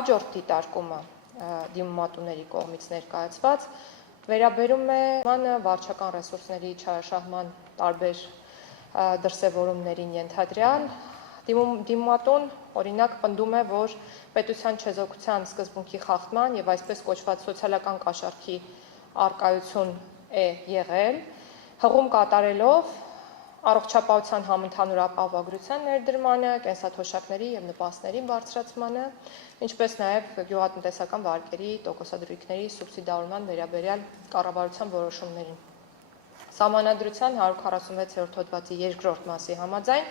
Հաջորդ դիտարկումը դիմումատուների կողմից ներկայացված վերաբերում է վարչական ռեսուրսների չարաշահման տարբեր դրսևորումներին ենթադրյալ դիմումատուն օրինակ պնդում է, որ պետության չեզոքության սկզբունքի խախտման եւ այսպես կոչված սոցիալական կաշառքի արկայություն է եղել, հղում կատարելով առողջապահության համընդհանուր ապահովագրության ներդրմանը, կենսաթոշակների եւ նպաստների բարձրացմանը, ինչպես նաեւ գյուղատնտեսական վարկերի տոկոսադրույքների սուբսիդավորման վերաբերյալ կառավարության որոշումներին։ Սահմանադրության 146-րդ հոդվածի 2-րդ մասի համաձայն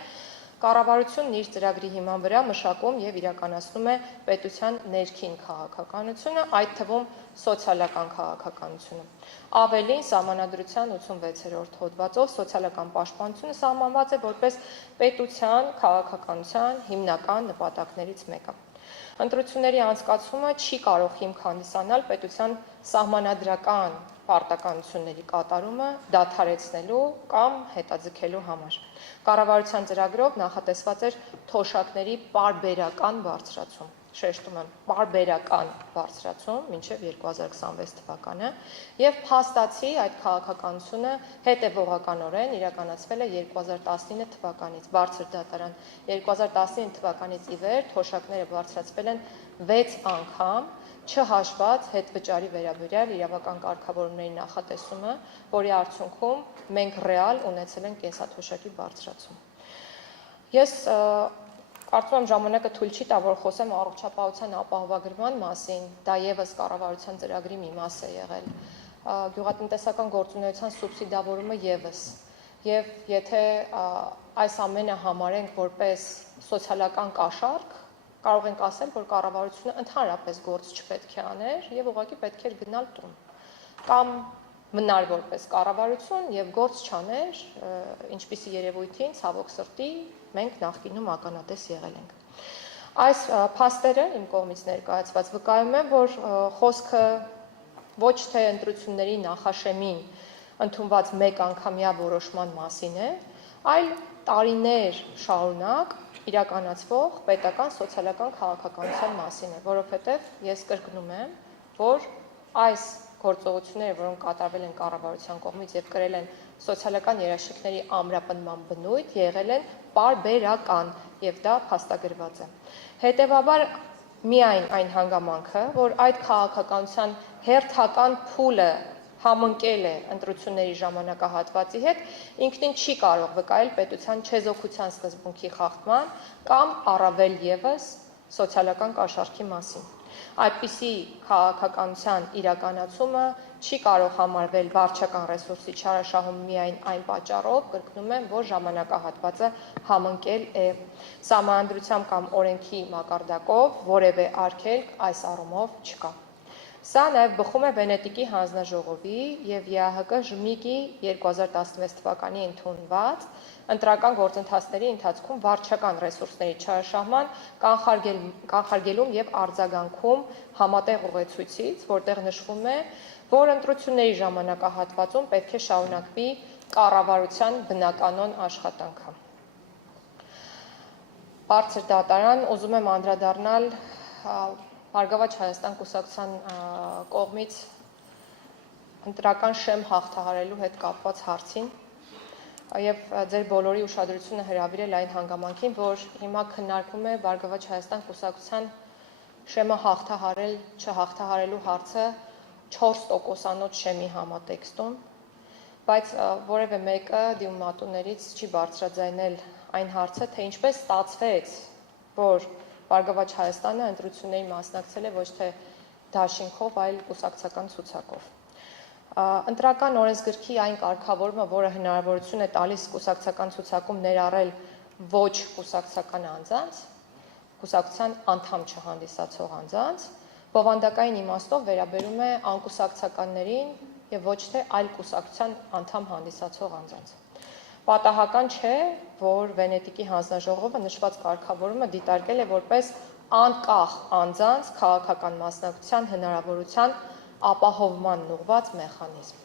կառավարությունն իր ծրագրի հիման վրա մշակում եւ իրականացնում է պետության ներքին քաղաքականությունը, այդ թվում սոցիալական քաղաքականությունը։ Ավելին, Սահմանադրության 86-րդ հոդվածով սոցիալական պաշտպանությունը սահմանված է որպես պետության քաղաքականության հիմնական նպատակներից մեկը։ Ընտրությունների անցկացումը չի կարող հիմք հանդիսանալ պետության սահմանադրական պարտականությունների կատարումը դադարեցնելու կամ հետաձգելու համար։ Կառավարության ծրագրով նախատեսված էր թոշակների պարբերական բարձրացում, շեշտում եմ, պարբերական բարձրացում մինչև 2026 թվականը եւ փաստացի այդ քաղաքականությունը հետևողականորեն իրականացվել է 2019 թվականից, բարձր դատարան 2019 թվականից ի վեր թոշակները բարձրացվել են 6 անգամ, չհաշված հետվճարի վերաբերյալ իրավական կարգավորումների նախատեսումը, որի արդյունքում մենք ռեալ ունեցել ենք կենսաթոշակի բարձրացում։ Ես կարծում եմ ժամանակը թույլ չի տա, որ խոսեմ առողջապահության ապահովագրման մասին, դա եւս կառավարության ծրագրի մի մաս է եղել։ Գյուղատնտեսական գործունեության սուբսիդավորումը եւս։ Եվ եթե այս ամենը համարենք որպես սոցիալական կաշառք, կարող ենք ասել, որ կառավարությունը ընդհանրապես գործ չպետք է աներ եւ ուղղակի պետք էր գնալ տուն։ Կամ մնար որպես կառավարություն եւ գործ չաներ, ինչպիսի երևույթին ցավոք սրտի մենք նախկինում ականատես եղել ենք։ Այս փաստերը իմ կողմից ներկայացված վկայում են, որ խոսքը ոչ թե ընտրությունների նախաշեմին ընդունված մեկ անգամյա որոշման մասին է, այլ տարիներ շարունակ իրականացվող պետական սոցիալական քաղաքականության մասին է, որովհետև ես կրկնում եմ, որ այս գործողությունները, որոնք կատարվել են կառավարության կողմից եւ կրել են սոցիալական երաշխիքների ամրապնդման բնույթ, եղել են պարբերական եւ դա փաստագրված է։ Հետևաբար միայն այն հանգամանքը, որ այդ քաղաքականության հերթական փուլը համընկել է ընտրությունների ժամանակահատվածի հետ, ինքնին չի կարող վկայել պետության չեզոքության սկզբունքի խախտման կամ առավել եւս սոցիալական կաշառքի մասին։ Այդպիսի քաղաքականության իրականացումը չի կարող համարվել վարչական ռեսուրսի չարաշահում միայն այն պատճառով, կրկնում եմ, որ ժամանակահատվածը համընկել է սահմանադրությամբ կամ օրենքի մակարդակով, որևէ արգելք այս առումով չկա։ Սա նաև բխում է Վենետիկի հանձնաժողովի եւ ԵԱՀԿ ԺՄԻԿ-ի 2016 թվականի ընդունված ընտրական գործընթացների ընթացքում վարչական ռեսուրսների չարաշահման կանխարգելում եւ արձագանքում համատեղ ուղեցույցից, որտեղ նշվում է, որ ընտրությունների ժամանակահատվածում պետք է շարունակվի կառավարության բնականոն աշխատանքը։ Բարձր դատարան, ուզում եմ անդրադառնալ Բարգավաճ Հայաստան կուսակցության կողմից ընտրական շեմ հաղթահարելու հետ կապված հարցին եւ ձեր բոլորի ուշադրությունը հրավիրել այն հանգամանքին, որ հիմա քննարկվում է Բարգավաճ Հայաստան կուսակցության շեմը հաղթահարել, չհաղթահարելու հարցը 4%-անոց շեմի համատեքստում, բայց որևէ մեկը դիմումատուներից չի բարձրաձայնել այն հարցը, թե ինչպես ստացվեց, որ Բարգավաճ Հայաստանը ընտրությունների մասնակցել է ոչ թե դաշինքով, այլ կուսակցական ցուցակով։ Ընտրական օրենսգրքի այն կարգավորումը, որը հնարավորություն է տալիս կուսակցական ցուցակում ներառել ոչ կուսակցական անձանց, կուսակցության անդամ չհանդիսացող անձանց, բովանդակային իմաստով վերաբերում է անկուսակցականներին եւ ոչ թե այլ կուսակցության անդամ հանդիսացող անձանց։ Պատահական չէ, որ Վենետիկի հանձնաժողովը նշված կարգավորումը դիտարկել է որպես անկախ անձանց քաղաքական մասնակցության հնարավորության ապահովման ուղղված մեխանիզմ։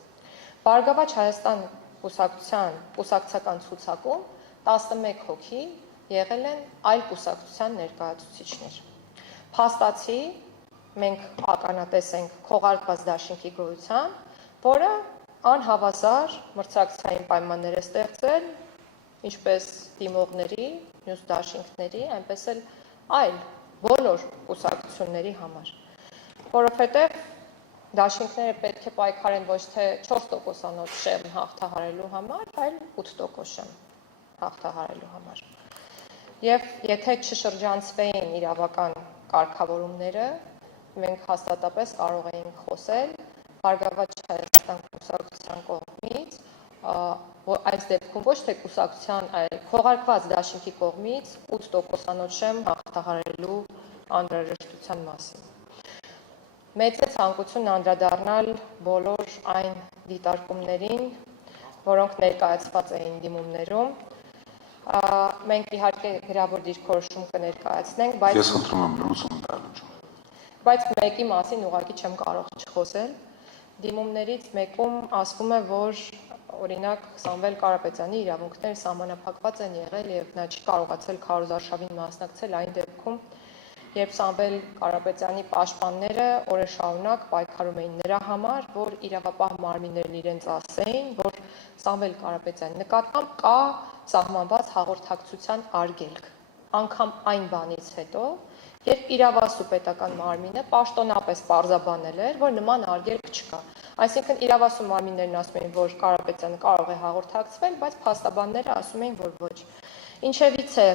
Բարգավաճ Հայաստան կուսակցության կուսակցական ցուցակում 11 հոգի եղել են այլ կուսակցության ներկայացուցիչներ։ փաստացի մենք ականատես ենք քողարկված դաշինքի գոյության, որը անհավասար մրցակցային պայմաններ է ստեղծել ինչպես դիմողների, մյուս դաշինքների, այնպես էլ այլ բոլոր կուսակցությունների համար, որովհետև դաշինքները պետք է պայքարեն ոչ թե 4%-անոց շեմ հաղթահարելու համար, այլ 8% շեմ հաղթահարելու համար։ Եվ եթե չշրջանցվեին իրավական կարգավորումները, մենք հաստատապես կարող էինք խոսել Բարգավաճ Հայաստան կուսակցության կողմից, այս դեպքում ոչ թե կուսակցության, այլ քողարկված դաշինքի կողմից 8%-անոց շեմ հաղթահարելու անհրաժեշտության մասին։ Մեծ է ցանկությունն անդրադառնալ բոլոր այն դիտարկումներին, որոնք ներկայացված էին դիմումներում։ Մենք իհարկե գրավոր դիրքորոշում կներկայացնենք, բայց Ես խնդրում եմ լուծում տալ։ Բայց մեկի մասին ուղղակի չեմ կարող չխոսել։ Դիմումներից մեկում ասվում է, որ օրինակ Սամվել Կարապետյանի իրավունքները սահմանափակված են եղել եւ նա չի կարողացել քարոզարշավին մասնակցել այն դեպքում, երբ Սամվել Կարապետյանի պաշտպանները օրեշարունակ պայքարում էին նրա համար, որ իրավապահ մարմիններն իրենց ասեին, որ Սամվել Կարապետյանի նկատմամբ կա սահմանված հաղորդակցության արգելք, անգամ այն բանից հետո, երբ իրավասու պետական մարմինը պաշտոնապես պարզաբանել էր, որ նման արգելք չկա։ Այսինքն իրավասու մարմիններն ասում էին, որ Կարապետյանը կարող է հաղորդակցվել, բայց փաստաբանները ասում էին, որ ոչ։ Ինչևից է,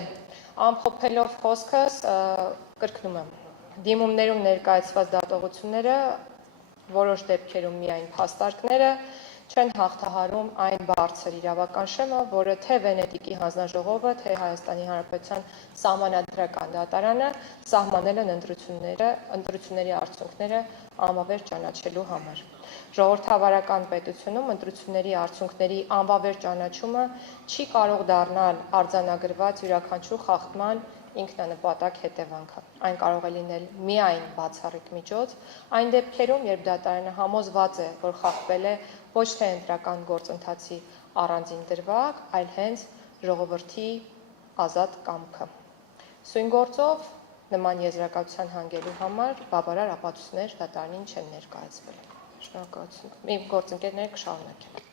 ամփոփելով խոսքս, կրկնում եմ, դիմումներում ներկայացված դատողությունները որոշ դեպքերում միայն փաստարկները չեն հաղթահարում այն բարձր իրավական շեմը, որը թե Վենետիկի հանձնաժողովը, թե Հայաստանի Հանրապետության Սահմանադրական դատարանը սահմանել են ընտրությունների արդյունքները անվավեր ճանաչելու համար։ Ժողովրդավարական պետությունում ընտրությունների արդյունքների անվավեր ճանաչումը չի կարող դառնալ արձանագրված յուրաքանչյուր խախտման ինքնանպատակ հետևանքը։ Այն կարող է լինել միայն բացառիկ միջոց, այն դեպքերում, երբ դատարանը համոզված է, որ խախտվել է ոչ թե ընտրական գործընթացի առանձին դրվագ, այլ հենց ժողովրդի ազատ կամքը։ Սույն գործով նման եզրակացության հանգելու համար բավարար ապացույցներ դատարանին չեն ներկայացվել։ Շնորհակալություն։ Իմ գործընկերները կշարունակեն։